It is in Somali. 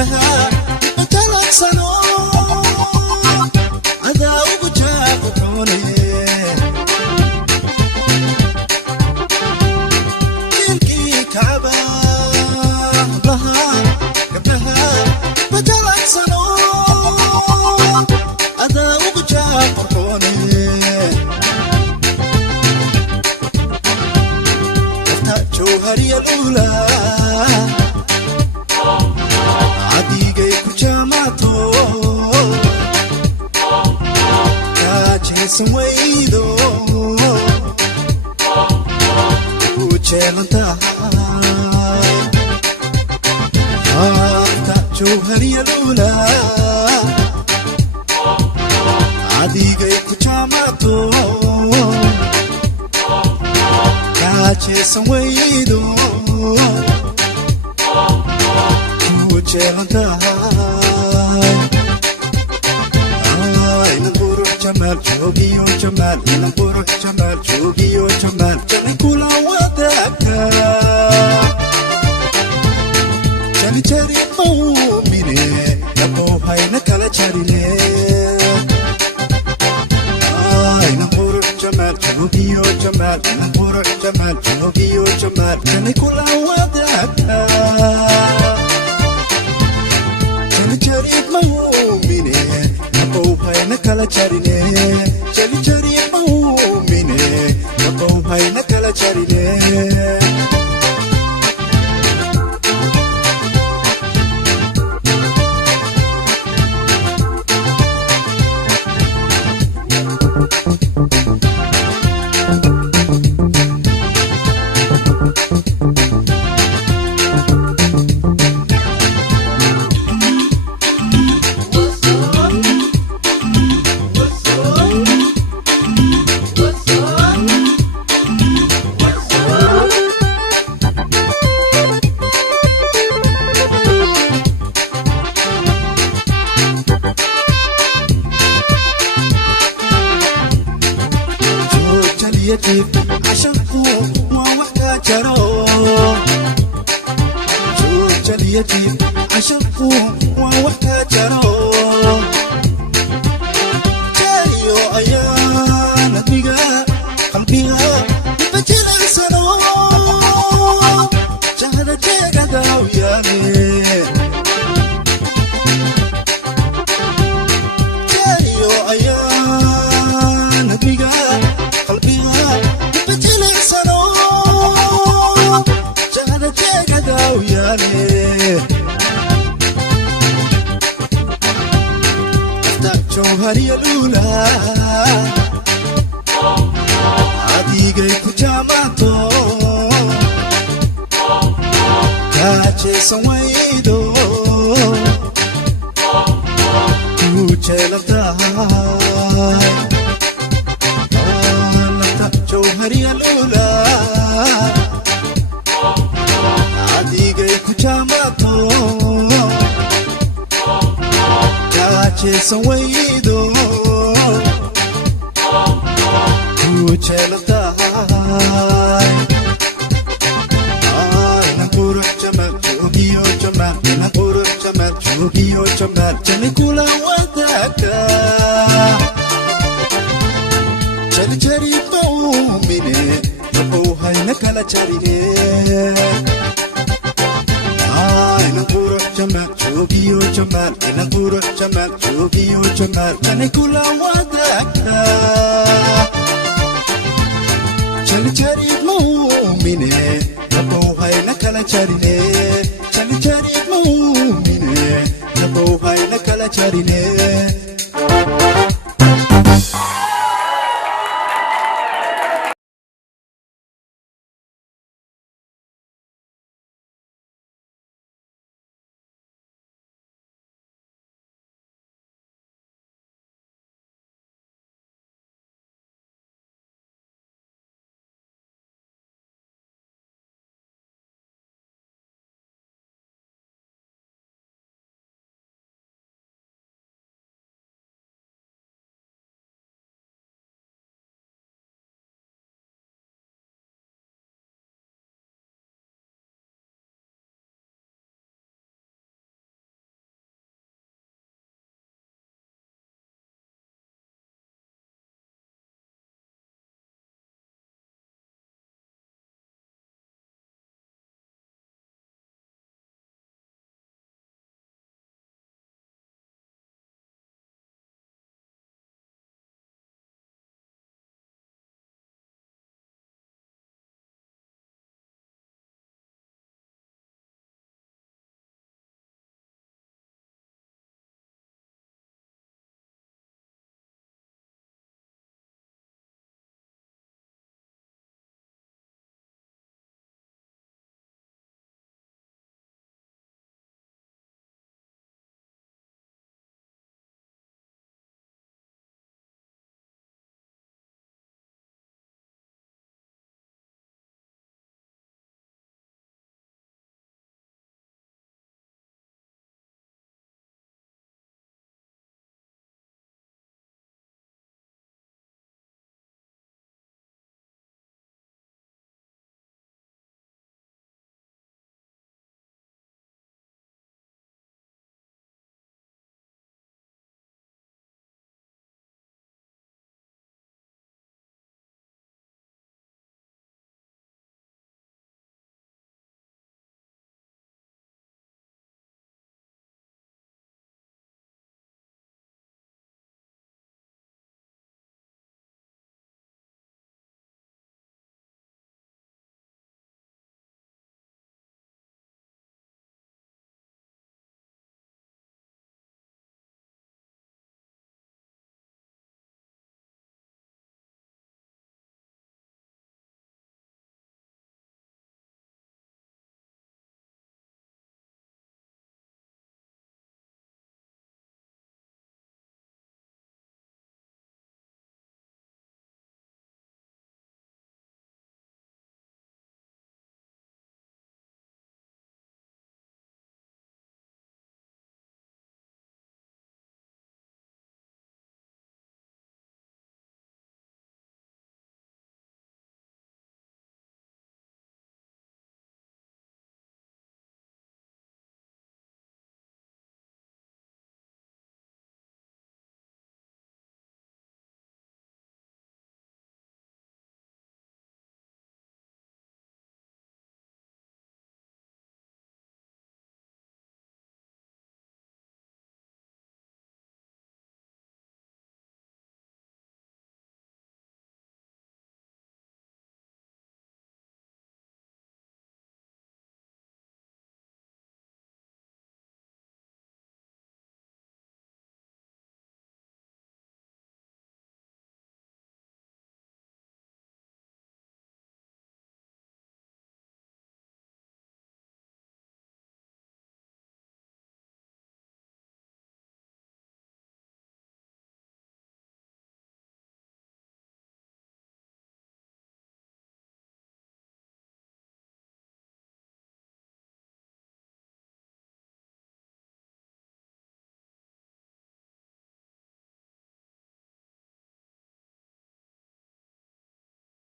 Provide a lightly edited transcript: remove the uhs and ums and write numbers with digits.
قبلها بثلاث سنوات عذاب وجافوني تلقي كعبة قبلها بثلاث سنوات عذاب وجافوني جوهري الأولى عديقي كجاماتو كاجي سويدو وجيلنتاي جوهري الأولى عديقي كجاماتو Chasing waido to chelanta ay namburu chamal chogio chamal namburu chamal chogio chamal chani kula wadaka chani chari mumine nabo hay nakala charine ay namburu chamal chogio chamal namburu chamal chogio chamal chani kula wadaka chani chari mumine nabo hay nakala charine chani chari mumine nabo hay nakala charine عشانكو ما وحدة جرو جوج اليتيم عشانكو ما وحدة جرو جايو أيان أدميها قلبيها بجل سنو جهد جهد وياني جايو أيان أدميها جوهري الأولى عديقي كجاماتو كاجي سويدو وجيلنتاي جوهري الأولى عديقي كجاماتو Chasing waido to chelanta ay namburu chamal chogio chamal namburu chamal chogio chamal chani kula wadaka chali chari mumine nabo hay nakala charine ay namburu chamal chogio chamal namburu chamal chogio chamal chani kula wadaka chali chari mumine nabo hay nakala charine chali chari mumine nabo hay nakala charine